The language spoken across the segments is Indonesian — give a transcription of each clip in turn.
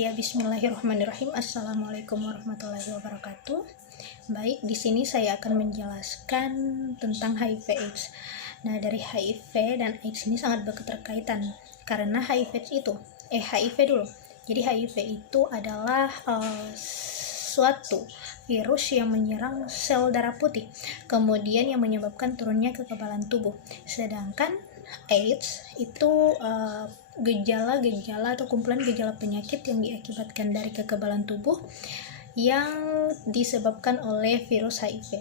Ya, bismillahirrahmanirrahim. Assalamualaikum warahmatullahi wabarakatuh. Baik, di sini saya akan menjelaskan tentang HIV/AIDS. Nah, dari HIV dan AIDS ini sangat berketerkaitan karena HIV dulu. Jadi HIV itu adalah suatu virus yang menyerang sel darah putih, kemudian yang menyebabkan turunnya kekebalan tubuh. Sedangkan AIDS itu gejala-gejala atau kumpulan gejala penyakit yang diakibatkan dari kekebalan tubuh yang disebabkan oleh virus HIV.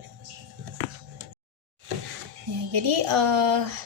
Ya, jadi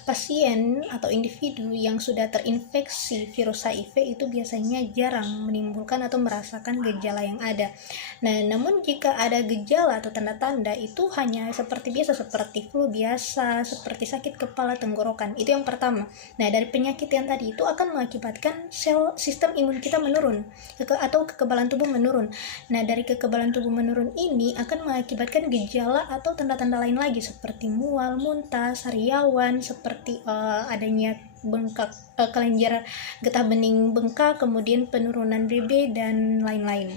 pasien atau individu yang sudah terinfeksi virus HIV itu biasanya jarang menimbulkan atau merasakan gejala yang ada. Nah, namun jika ada gejala atau tanda-tanda itu hanya seperti biasa, seperti flu biasa, seperti sakit kepala, tenggorokan. Itu yang pertama. Nah, dari penyakit yang tadi itu akan mengakibatkan sistem imun kita menurun atau kekebalan tubuh menurun. Nah, dari kekebalan tubuh menurun ini akan mengakibatkan gejala atau tanda-tanda lain lagi seperti mual, muntah, sariawan, seperti adanya bengkak, kelenjar getah bening bengkak, kemudian penurunan BB dan lain-lain.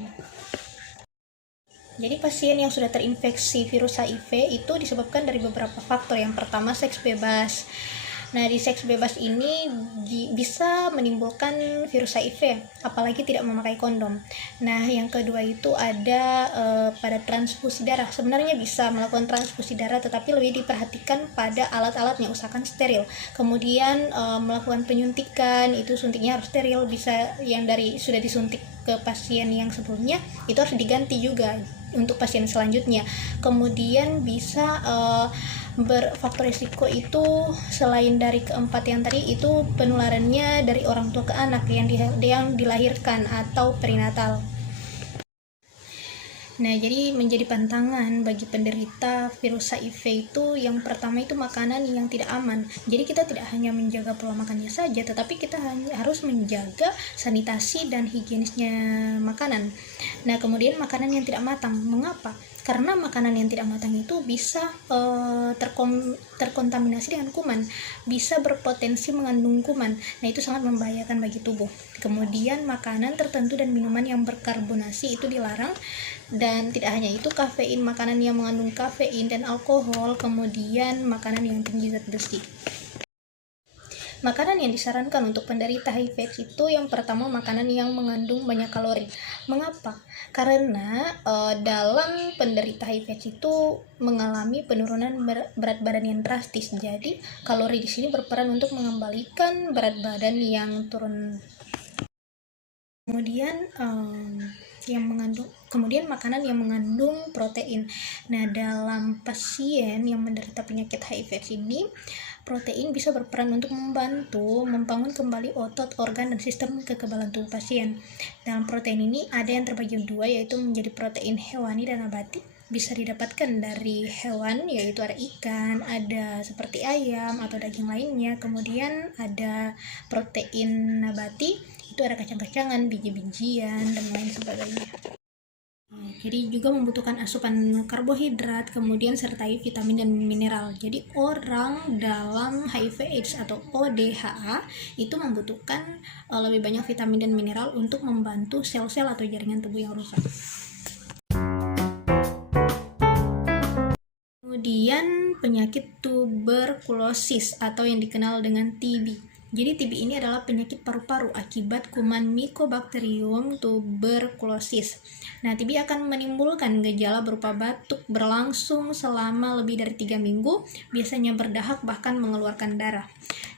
Jadi pasien yang sudah terinfeksi virus HIV itu disebabkan dari beberapa faktor. Yang pertama, seks bebas. Nah, di seks bebas ini bisa menimbulkan virus HIV, apalagi tidak memakai kondom. Nah, yang kedua itu ada pada transfusi darah. Sebenarnya bisa melakukan transfusi darah, tetapi lebih diperhatikan pada alat-alatnya, usahakan steril. Kemudian melakukan penyuntikan, itu suntiknya harus steril. Bisa yang dari sudah disuntik ke pasien yang sebelumnya, itu harus diganti juga untuk pasien selanjutnya. Kemudian bisa berfaktor risiko itu selain dari keempat yang tadi, itu penularannya dari orang tua ke anak yang dilahirkan atau perinatal. Nah, jadi menjadi pantangan bagi penderita virus HIV itu yang pertama itu makanan yang tidak aman. Jadi kita tidak hanya menjaga pola makannya saja, tetapi kita harus menjaga sanitasi dan higienisnya makanan. Nah, kemudian makanan yang tidak matang. Mengapa? Karena makanan yang tidak matang itu bisa terkontaminasi dengan kuman, bisa berpotensi mengandung kuman. Nah, itu sangat membahayakan bagi tubuh. Kemudian makanan tertentu dan minuman yang berkarbonasi itu dilarang. Dan tidak hanya itu, kafein, makanan yang mengandung kafein dan alkohol, kemudian makanan yang tinggi zat besi. Makanan yang disarankan untuk penderita HIV itu yang pertama, makanan yang mengandung banyak kalori. Mengapa? Karena dalam penderita HIV itu mengalami penurunan berat badan yang drastis. Jadi kalori di sini berperan untuk mengembalikan berat badan yang turun. Kemudian makanan yang mengandung protein. Nah, dalam pasien yang menderita penyakit HIV ini, protein bisa berperan untuk membantu membangun kembali otot, organ, dan sistem kekebalan tubuh pasien. Dalam protein ini ada yang terbagi dua, yaitu menjadi protein hewani dan nabati. Bisa didapatkan dari hewan, yaitu ada ikan, ada seperti ayam atau daging lainnya. Kemudian ada protein nabati, itu ada kacang-kacangan, biji-bijian, dan lain sebagainya. Jadi juga membutuhkan asupan karbohidrat, kemudian sertai vitamin dan mineral. Jadi orang dalam HIV/AIDS atau ODHA itu membutuhkan lebih banyak vitamin dan mineral untuk membantu sel-sel atau jaringan tubuh yang rusak. Kemudian penyakit tuberkulosis atau yang dikenal dengan TB. Jadi TB ini adalah penyakit paru-paru akibat kuman Mycobacterium tuberculosis. Nah, TB akan menimbulkan gejala berupa batuk berlangsung selama lebih dari 3 minggu, biasanya berdahak bahkan mengeluarkan darah.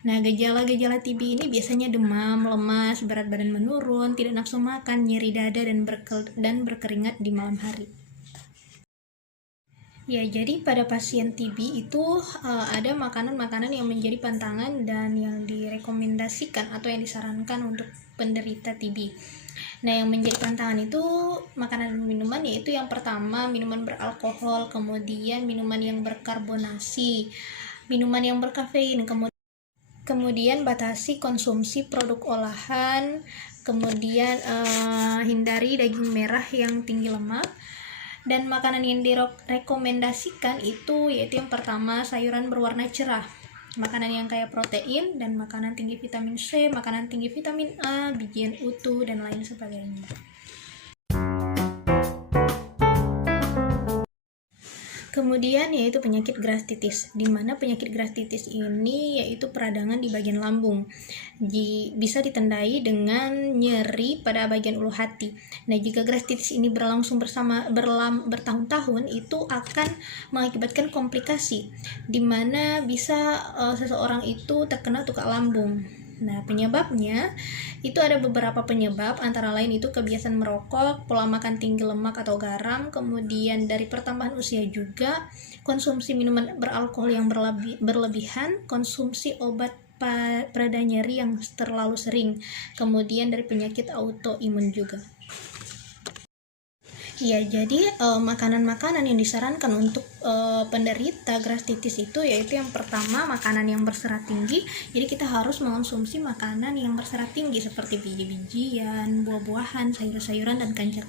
Nah, gejala-gejala TB ini biasanya demam, lemas, berat badan menurun, tidak nafsu makan, nyeri dada, dan berkeringat di malam hari. Ya, jadi pada pasien TB itu ada makanan-makanan yang menjadi pantangan dan yang direkomendasikan atau yang disarankan untuk penderita TB. Nah, yang menjadi pantangan itu makanan dan minuman, yaitu yang pertama minuman beralkohol, kemudian minuman yang berkarbonasi, minuman yang berkafein, kemudian batasi konsumsi produk olahan, kemudian hindari daging merah yang tinggi lemak. Dan makanan yang direkomendasikan itu yaitu yang pertama, sayuran berwarna cerah. Makanan yang kaya protein dan makanan tinggi vitamin C, makanan tinggi vitamin A, bijian utuh, dan lain sebagainya. Kemudian yaitu penyakit gastritis, di mana penyakit gastritis ini yaitu peradangan di bagian lambung. Bisa ditandai dengan nyeri pada bagian ulu hati. Nah, jika gastritis ini berlangsung bertahun-tahun, itu akan mengakibatkan komplikasi, di mana bisa seseorang itu terkena tukak lambung. Nah, penyebabnya itu ada beberapa penyebab, antara lain itu kebiasaan merokok, pola makan tinggi lemak atau garam, kemudian dari pertambahan usia juga, konsumsi minuman beralkohol yang berlebihan, konsumsi obat pereda nyeri yang terlalu sering, kemudian dari penyakit autoimun juga. Ya, jadi makanan-makanan yang disarankan untuk penderita gastritis itu yaitu yang pertama makanan yang berserat tinggi. Jadi kita harus mengonsumsi makanan yang berserat tinggi seperti biji-bijian, buah-buahan, sayur-sayuran,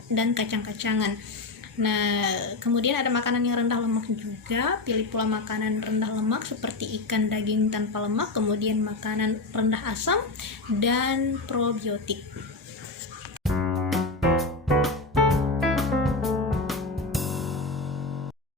dan kacang-kacangan. Nah, kemudian ada makanan yang rendah lemak juga. Pilih pula makanan rendah lemak seperti ikan, daging tanpa lemak, kemudian makanan rendah asam, dan probiotik.